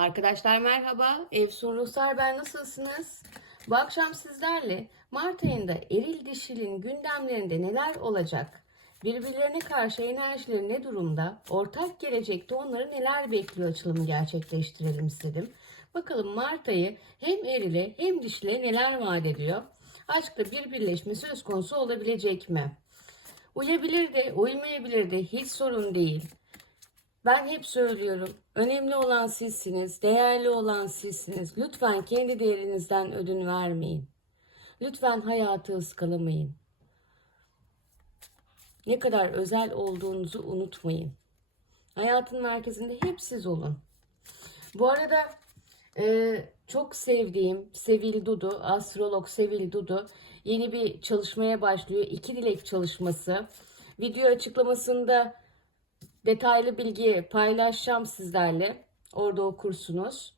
Arkadaşlar merhaba. Efsun Ruslar ben nasılsınız? Bu akşam sizlerle Mart ayında eril dişilin gündemlerinde neler olacak? Birbirlerine karşı enerjileri ne durumda? Ortak gelecekte onları neler bekliyor açılımı gerçekleştirelim istedim. Bakalım Mart ayı hem erile hem dişile neler vaat ediyor? Aşkta bir birleşme söz konusu olabilecek mi? Uyabilir de uymayabilir de hiç sorun değil. Ben hep söylüyorum. Önemli olan sizsiniz, değerli olan sizsiniz. Lütfen kendi değerinizden ödün vermeyin. Lütfen hayatı ıskalamayın. Ne kadar özel olduğunuzu unutmayın. Hayatın merkezinde hep siz olun. Bu arada e, çok sevdiğim Sevil Dudu, astrolog Sevil Dudu yeni bir çalışmaya başlıyor. İki dilek çalışması. Video açıklamasında detaylı bilgi paylaşacağım sizlerle. Orada okursunuz.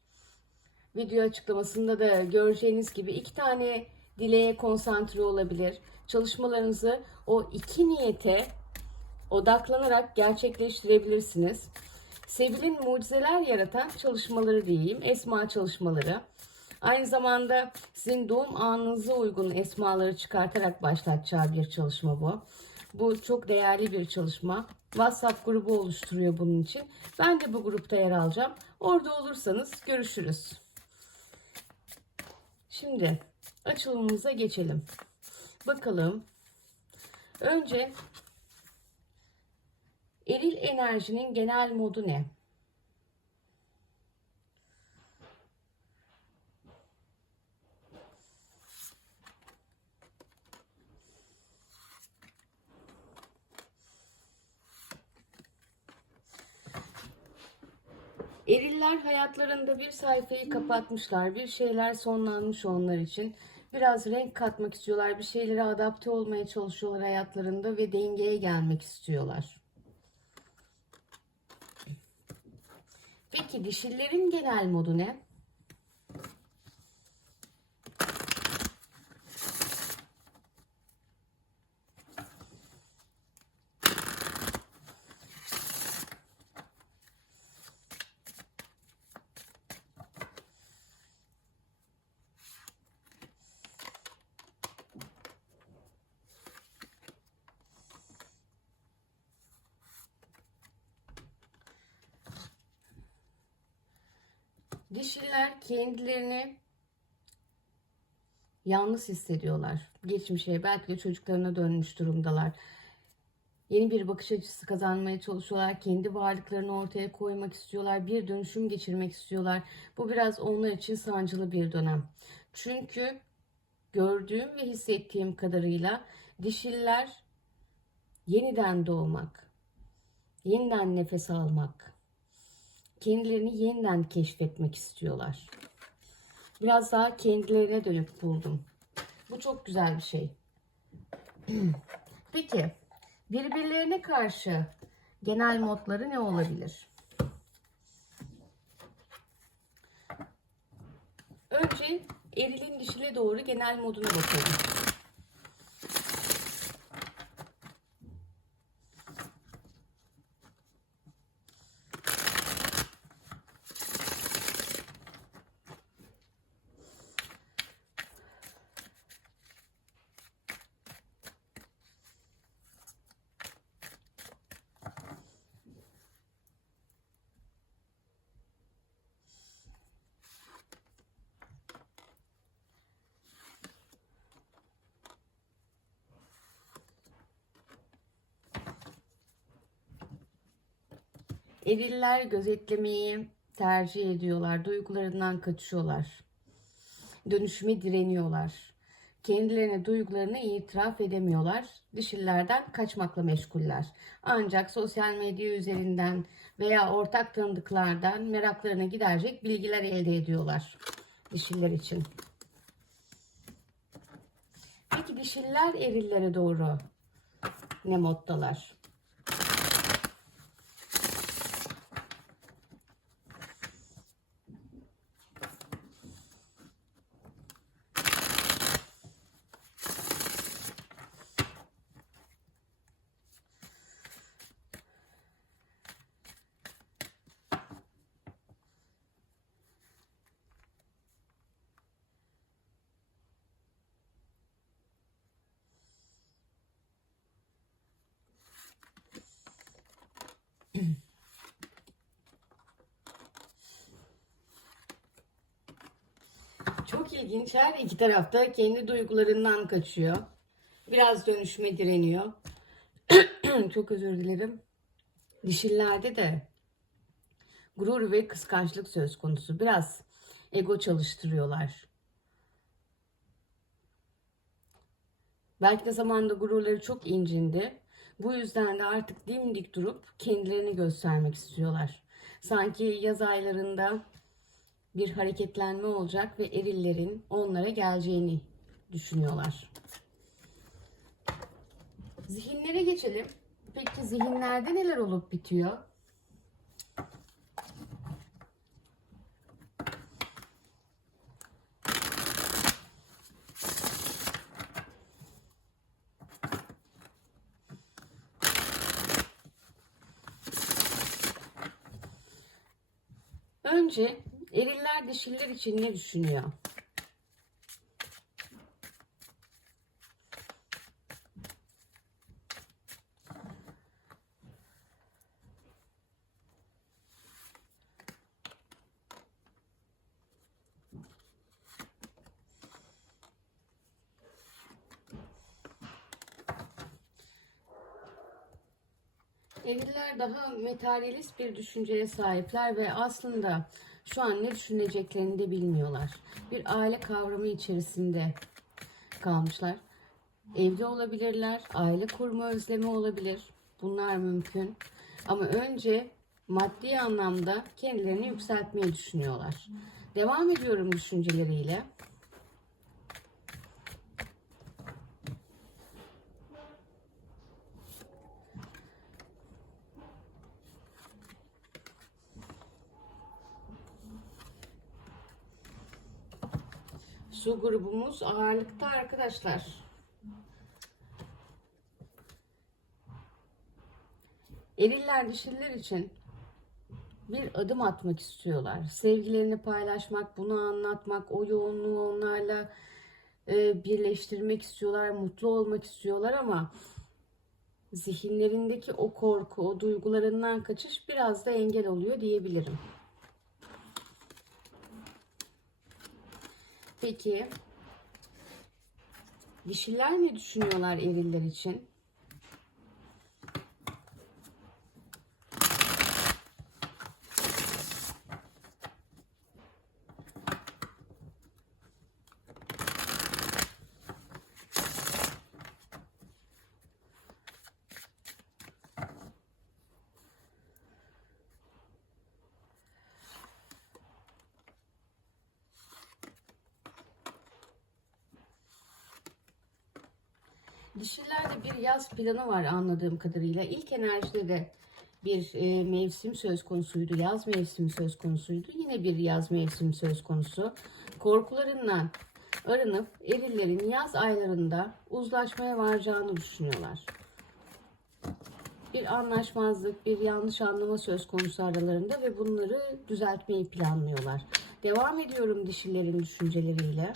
Video açıklamasında da göreceğiniz gibi iki tane dileğe konsantre olabilir. Çalışmalarınızı o iki niyete odaklanarak gerçekleştirebilirsiniz. Sevil'in mucizeler yaratan çalışmaları diyeyim, esma çalışmaları. Aynı zamanda sizin doğum anınıza uygun esmaları çıkartarak başlatacağı bir çalışma bu. Bu çok değerli bir çalışma. WhatsApp grubu oluşturuyor bunun için. Ben de bu grupta yer alacağım. Orada olursanız görüşürüz. Şimdi açılımımıza geçelim. Bakalım. Önce eril enerjinin genel modu ne? Eriller hayatlarında bir sayfayı kapatmışlar. Bir şeyler sonlanmış onlar için. Biraz renk katmak istiyorlar. Bir şeylere adapte olmaya çalışıyorlar hayatlarında ve dengeye gelmek istiyorlar. Peki dişillerin genel modu ne? Dişiler kendilerini yalnız hissediyorlar. Geçmişe belki de çocuklarına dönmüş durumdalar. Yeni bir bakış açısı kazanmaya çalışıyorlar. Kendi varlıklarını ortaya koymak istiyorlar. Bir dönüşüm geçirmek istiyorlar. Bu biraz onlar için sancılı bir dönem. Çünkü gördüğüm ve hissettiğim kadarıyla dişiller yeniden doğmak, yeniden nefes almak, kendilerini yeniden keşfetmek istiyorlar. Biraz daha kendilerine dönüp buldum. Bu çok güzel bir şey. Peki birbirlerine karşı genel modları ne olabilir? Önce erilin dişile doğru genel moduna bakalım. Eriller gözetlemeyi tercih ediyorlar. Duygularından kaçıyorlar. Dönüşüme direniyorlar. Kendilerine duygularını itiraf edemiyorlar. Dişillerden kaçmakla meşguller. Ancak sosyal medya üzerinden veya ortak tanıdıklardan meraklarını giderecek bilgiler elde ediyorlar. Dişiller için. Peki dişiller erillere doğru ne moddalar? İlginç. Her iki tarafta kendi duygularından kaçıyor. Biraz dönüşme direniyor. Çok özür dilerim. Dişillerde de gurur ve kıskançlık söz konusu. Biraz ego çalıştırıyorlar. Belki de zamanında gururları çok incindi. Bu yüzden de artık dimdik durup kendilerini göstermek istiyorlar. Sanki yaz aylarında bir hareketlenme olacak ve erillerin onlara geleceğini düşünüyorlar. Zihinlere geçelim. Peki zihinlerde neler olup bitiyor? Önce eriller dişiller için ne düşünüyor? Eriller daha materyalist bir düşünceye sahipler ve aslında şu an ne düşüneceklerini de bilmiyorlar. Bir aile kavramı içerisinde kalmışlar. Evli olabilirler, aile kurma özlemi olabilir. Bunlar mümkün. Ama önce maddi anlamda kendilerini yükseltmeyi düşünüyorlar. Devam ediyorum düşünceleriyle. Su grubumuz ağırlıkta arkadaşlar. Eriller dişiller için bir adım atmak istiyorlar. Sevgilerini paylaşmak, bunu anlatmak, o yoğunluğu onlarla e, birleştirmek istiyorlar, mutlu olmak istiyorlar ama zihinlerindeki o korku, o duygularından kaçış biraz da engel oluyor diyebilirim. Peki dişiler ne düşünüyorlar eriller için? Dişilerde bir yaz planı var anladığım kadarıyla. İlk enerjide de bir e, mevsim söz konusuydu. Yaz mevsimi söz konusuydu. Yine bir yaz mevsimi söz konusu. Korkularından arınıp erillerin yaz aylarında uzlaşmaya varacağını düşünüyorlar. Bir anlaşmazlık, bir yanlış anlama söz konusu aralarında ve bunları düzeltmeyi planlıyorlar. Devam ediyorum dişilerin düşünceleriyle.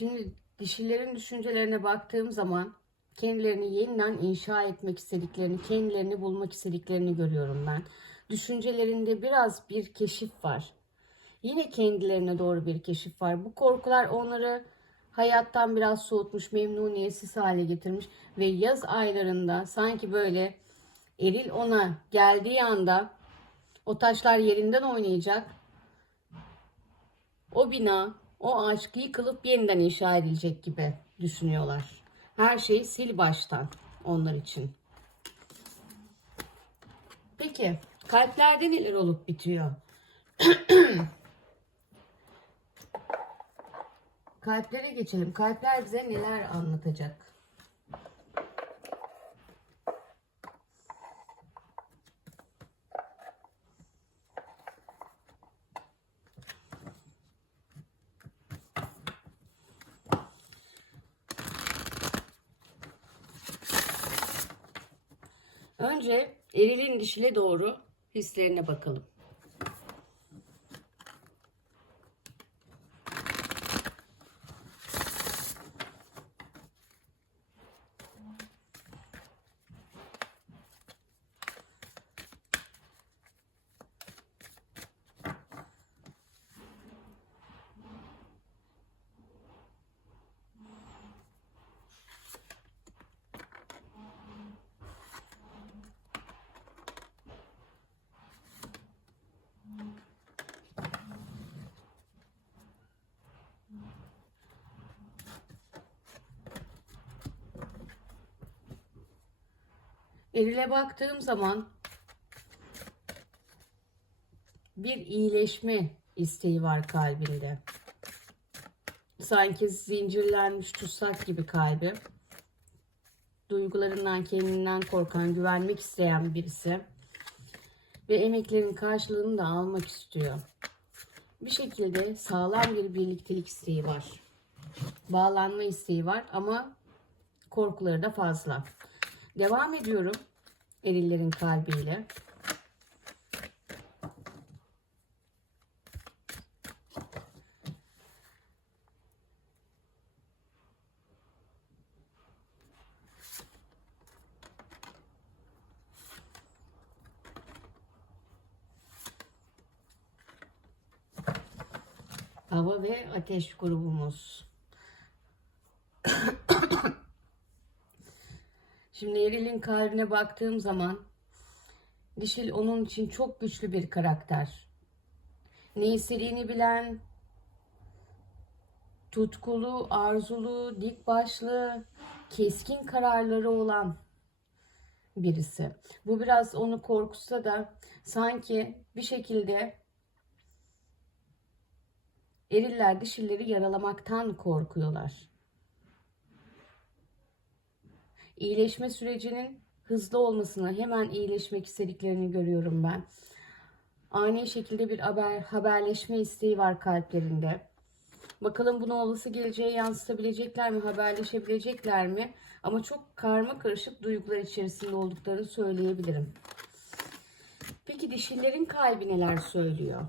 Şimdi dişilerin düşüncelerine baktığım zaman kendilerini yeniden inşa etmek istediklerini, kendilerini bulmak istediklerini görüyorum ben. Düşüncelerinde biraz bir keşif var. Yine kendilerine doğru bir keşif var. Bu korkular onları hayattan biraz soğutmuş, memnuniyetsiz hale getirmiş ve yaz aylarında sanki böyle eril ona geldiği anda o taşlar yerinden oynayacak. O bina, o aşk yıkılıp yeniden inşa edilecek gibi düşünüyorlar. Her şeyi sil baştan onlar için. Peki kalplerde neler olup bitiyor? Kalplere geçelim. Kalpler bize neler anlatacak? Önce erilin dişile doğru hislerine bakalım. Eril'e baktığım zaman bir iyileşme isteği var kalbinde. Sanki zincirlenmiş tutsak gibi kalbi. Duygularından, kendinden korkan, güvenmek isteyen birisi. Ve emeklerin karşılığını da almak istiyor. Bir şekilde sağlam bir birliktelik isteği var. Bağlanma isteği var ama korkuları da fazla. Devam ediyorum erillerin kalbiyle. Hava ve ateş grubumuz. Şimdi Eril'in kalbine baktığım zaman Dişil onun için çok güçlü bir karakter. Ne istediğini bilen, tutkulu, arzulu, dik başlı, keskin kararları olan birisi. Bu biraz onu korkutsa da sanki bir şekilde eriller dişilleri yaralamaktan korkuyorlar. İyileşme sürecinin hızlı olmasını, hemen iyileşmek istediklerini görüyorum ben. Ani şekilde bir haber, haberleşme isteği var kalplerinde. Bakalım bunu olası geleceğe yansıtabilecekler mi, haberleşebilecekler mi? Ama çok karma karışık duygular içerisinde olduklarını söyleyebilirim. Peki dişilerin kalbi neler söylüyor?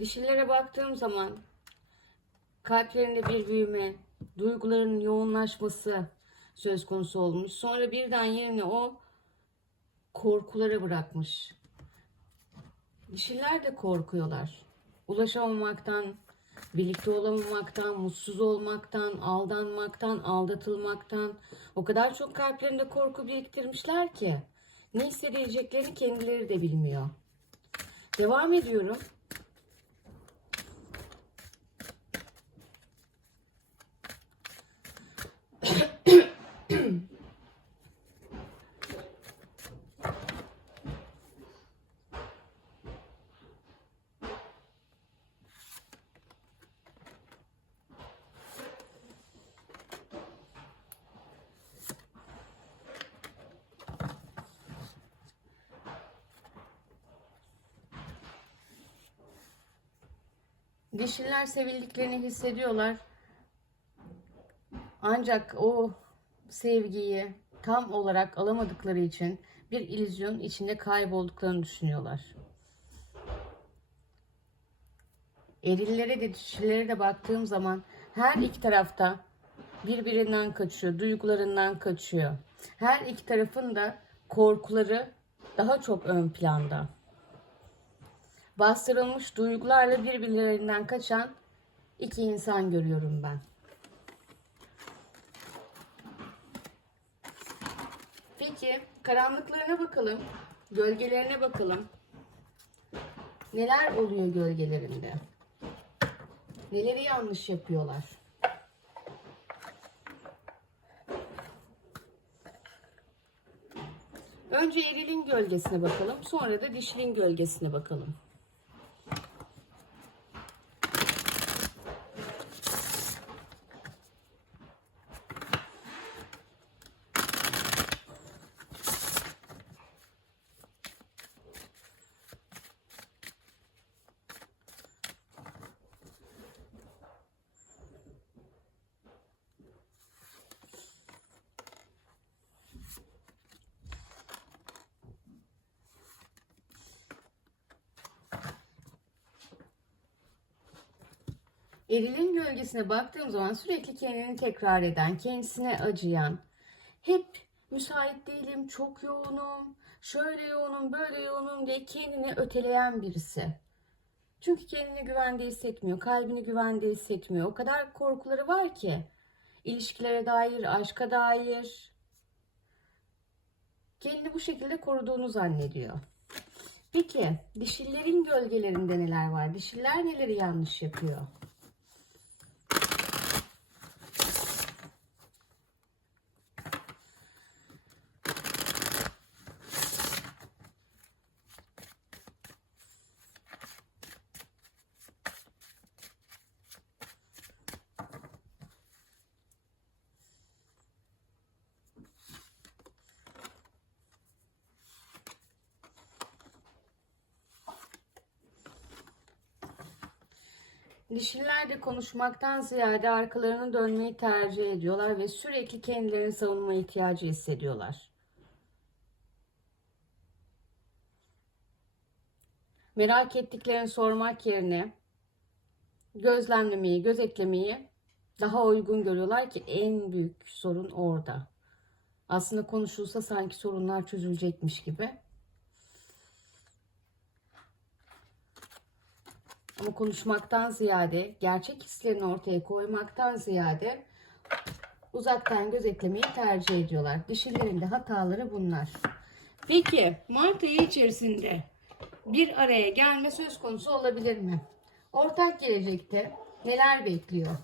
Dişilere baktığım zaman kalplerinde bir büyüme, duyguların yoğunlaşması söz konusu olmuş. Sonra birden yerini o korkulara bırakmış. Dişiler de korkuyorlar. Ulaşamamaktan, birlikte olamamaktan, mutsuz olmaktan, aldanmaktan, aldatılmaktan. O kadar çok kalplerinde korku biriktirmişler ki ne hissedeceklerini kendileri de bilmiyor. Devam ediyorum. Dişiler sevildiklerini hissediyorlar. Ancak o sevgiyi tam olarak alamadıkları için bir illüzyon içinde kaybolduklarını düşünüyorlar. Erillere de dişilere de baktığım zaman her iki tarafta birbirinden kaçıyor, duygularından kaçıyor. Her iki tarafın da korkuları daha çok ön planda bastırılmış duygularla birbirlerinden kaçan iki insan görüyorum ben. Peki karanlıklarına bakalım. Gölgelerine bakalım. Neler oluyor gölgelerinde? Neleri yanlış yapıyorlar? Önce erilin gölgesine bakalım, sonra da dişilin gölgesine bakalım. Erilin gölgesine baktığım zaman sürekli kendini tekrar eden, kendisine acıyan, hep müsait değilim, çok yoğunum, şöyle yoğunum, böyle yoğunum diye kendini öteleyen birisi. Çünkü kendini güvende hissetmiyor, kalbini güvende hissetmiyor. O kadar korkuları var ki ilişkilere dair, aşka dair kendini bu şekilde koruduğunu zannediyor. Peki dişillerin gölgelerinde neler var? Dişiller neleri yanlış yapıyor? Dişiler de konuşmaktan ziyade arkalarını dönmeyi tercih ediyorlar ve sürekli kendilerini savunma ihtiyacı hissediyorlar. Merak ettiklerini sormak yerine gözlemlemeyi, gözetlemeyi daha uygun görüyorlar ki en büyük sorun orada. Aslında konuşulsa sanki sorunlar çözülecekmiş gibi. Ama konuşmaktan ziyade, gerçek hislerini ortaya koymaktan ziyade uzaktan gözetlemeyi tercih ediyorlar. Dişilerin de hataları bunlar. Peki Mart ayı içerisinde bir araya gelme söz konusu olabilir mi? Ortak gelecekte neler bekliyor?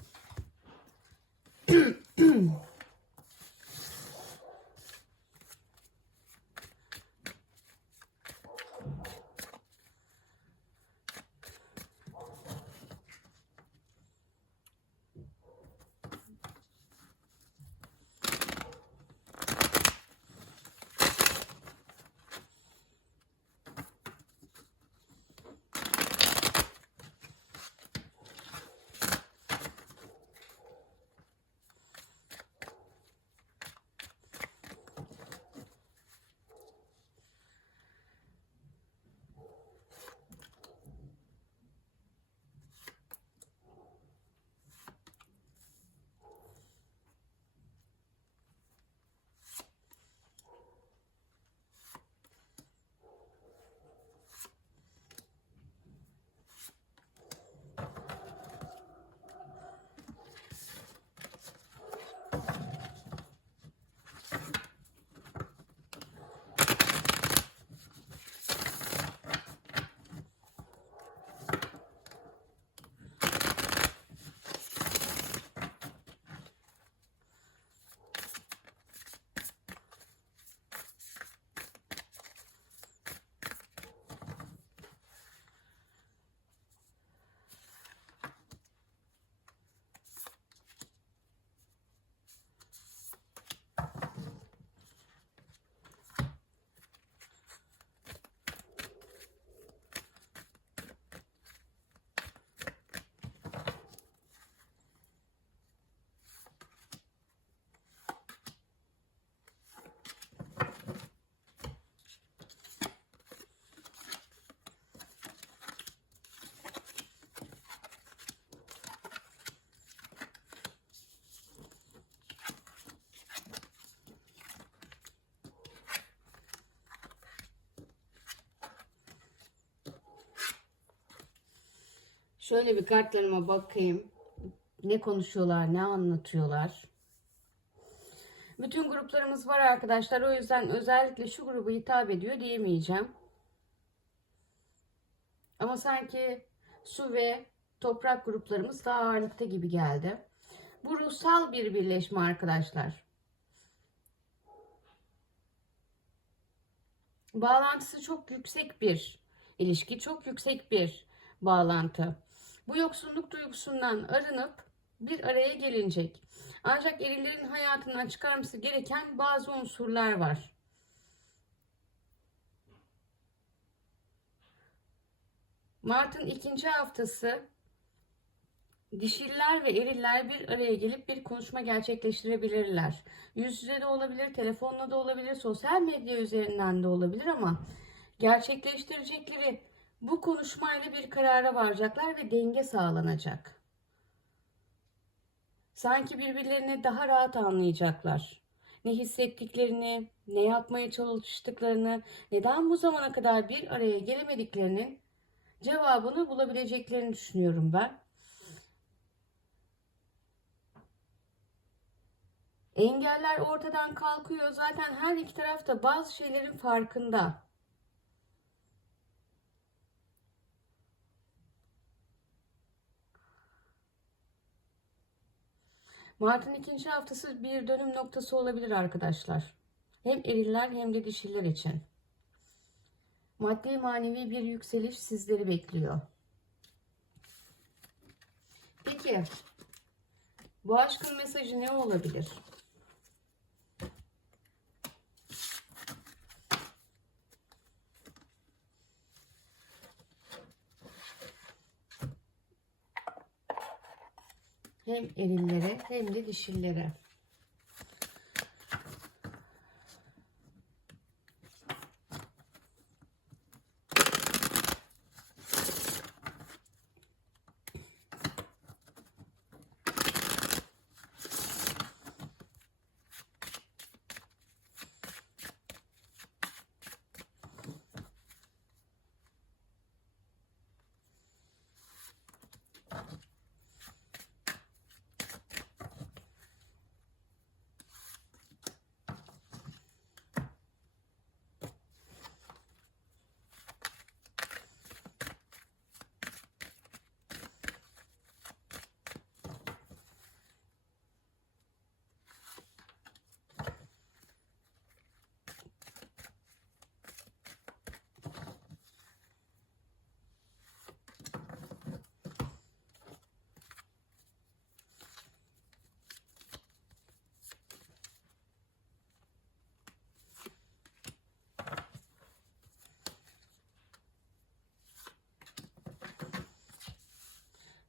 Şöyle bir kartlarıma bakayım. Ne konuşuyorlar, ne anlatıyorlar. Bütün gruplarımız var arkadaşlar. O yüzden özellikle şu gruba hitap ediyor diyemeyeceğim. Ama sanki su ve toprak gruplarımız daha ağırlıkta gibi geldi. Bu ruhsal bir birleşme arkadaşlar. Bağlantısı çok yüksek bir ilişki, çok yüksek bir bağlantı. Bu yoksunluk duygusundan arınıp bir araya gelinecek. Ancak erillerin hayatından çıkarması gereken bazı unsurlar var. Mart'ın ikinci haftası dişiller ve eriller bir araya gelip bir konuşma gerçekleştirebilirler. Yüz yüze de olabilir, telefonla da olabilir, sosyal medya üzerinden de olabilir ama gerçekleştirecekleri bu konuşmayla bir karara varacaklar ve denge sağlanacak. Sanki birbirlerini daha rahat anlayacaklar. Ne hissettiklerini, ne yapmaya çalıştıklarını, neden bu zamana kadar bir araya gelemediklerinin cevabını bulabileceklerini düşünüyorum ben. Engeller ortadan kalkıyor. Zaten her iki tarafta bazı şeylerin farkında. Mart'ın ikinci haftası bir dönüm noktası olabilir arkadaşlar. Hem eriller hem de dişiller için. Maddi manevi bir yükseliş sizleri bekliyor. Peki bu aşkın mesajı ne olabilir? Hem erillere hem de dişillere.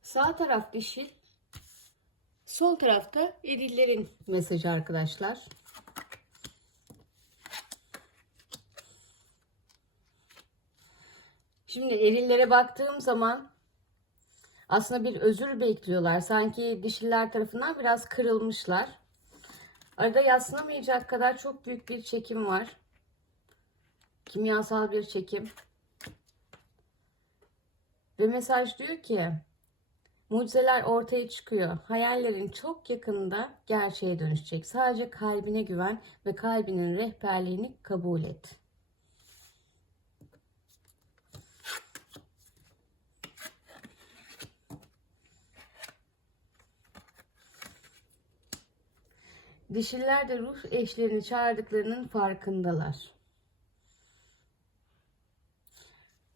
Sağ taraf dişil, sol tarafta erillerin mesajı arkadaşlar. Şimdi erillere baktığım zaman aslında bir özür bekliyorlar. Sanki dişiller tarafından biraz kırılmışlar. Arada yaslanamayacak kadar çok büyük bir çekim var. Kimyasal bir çekim. Ve mesaj diyor ki Mucizeler ortaya çıkıyor. Hayallerin çok yakında gerçeğe dönüşecek. Sadece kalbine güven ve kalbinin rehberliğini kabul et. Dişiler de ruh eşlerini çağırdıklarının farkındalar.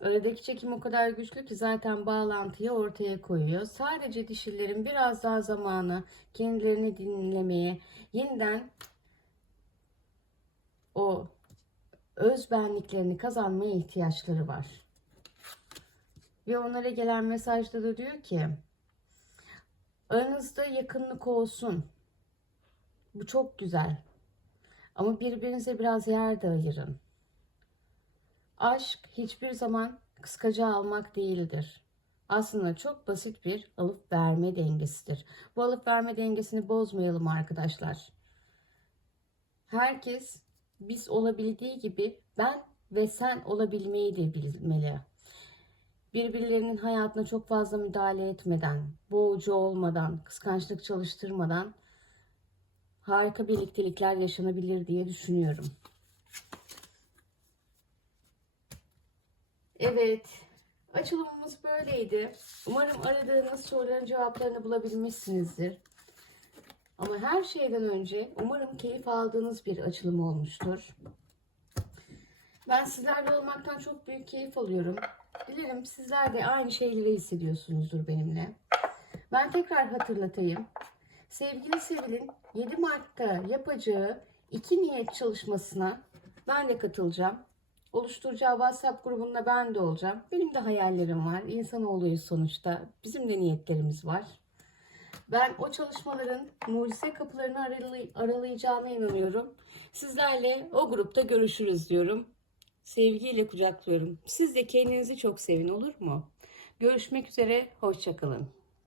Aradaki çekim o kadar güçlü ki zaten bağlantıyı ortaya koyuyor. Sadece dişilerin biraz daha zamanı kendilerini dinlemeye, yeniden o öz benliklerini kazanmaya ihtiyaçları var. Ve onlara gelen mesajda da diyor ki aranızda yakınlık olsun. Bu çok güzel. Ama birbirinize biraz yer de ayırın. Aşk hiçbir zaman kıskaca almak değildir. Aslında çok basit bir alıp verme dengesidir. Bu alıp verme dengesini bozmayalım arkadaşlar. Herkes biz olabildiği gibi ben ve sen olabilmeyi de bilmeli. Birbirlerinin hayatına çok fazla müdahale etmeden, boğucu olmadan, kıskançlık çalıştırmadan harika birliktelikler yaşanabilir diye düşünüyorum. Evet, açılımımız böyleydi. Umarım aradığınız soruların cevaplarını bulabilmişsinizdir. Ama her şeyden önce umarım keyif aldığınız bir açılım olmuştur. Ben sizlerle olmaktan çok büyük keyif alıyorum. Dilerim sizler de aynı şeyleri hissediyorsunuzdur benimle. Ben tekrar hatırlatayım. Sevgili Sevil'in 7 Mart'ta yapacağı iki niyet çalışmasına ben de katılacağım. Oluşturacağı WhatsApp grubunda ben de olacağım. Benim de hayallerim var. İnsanoğluyuz sonuçta. Bizim de niyetlerimiz var. Ben o çalışmaların mucize kapılarını aralay- aralayacağına inanıyorum. Sizlerle o grupta görüşürüz diyorum. Sevgiyle kucaklıyorum. Siz de kendinizi çok sevin olur mu? Görüşmek üzere, hoşçakalın.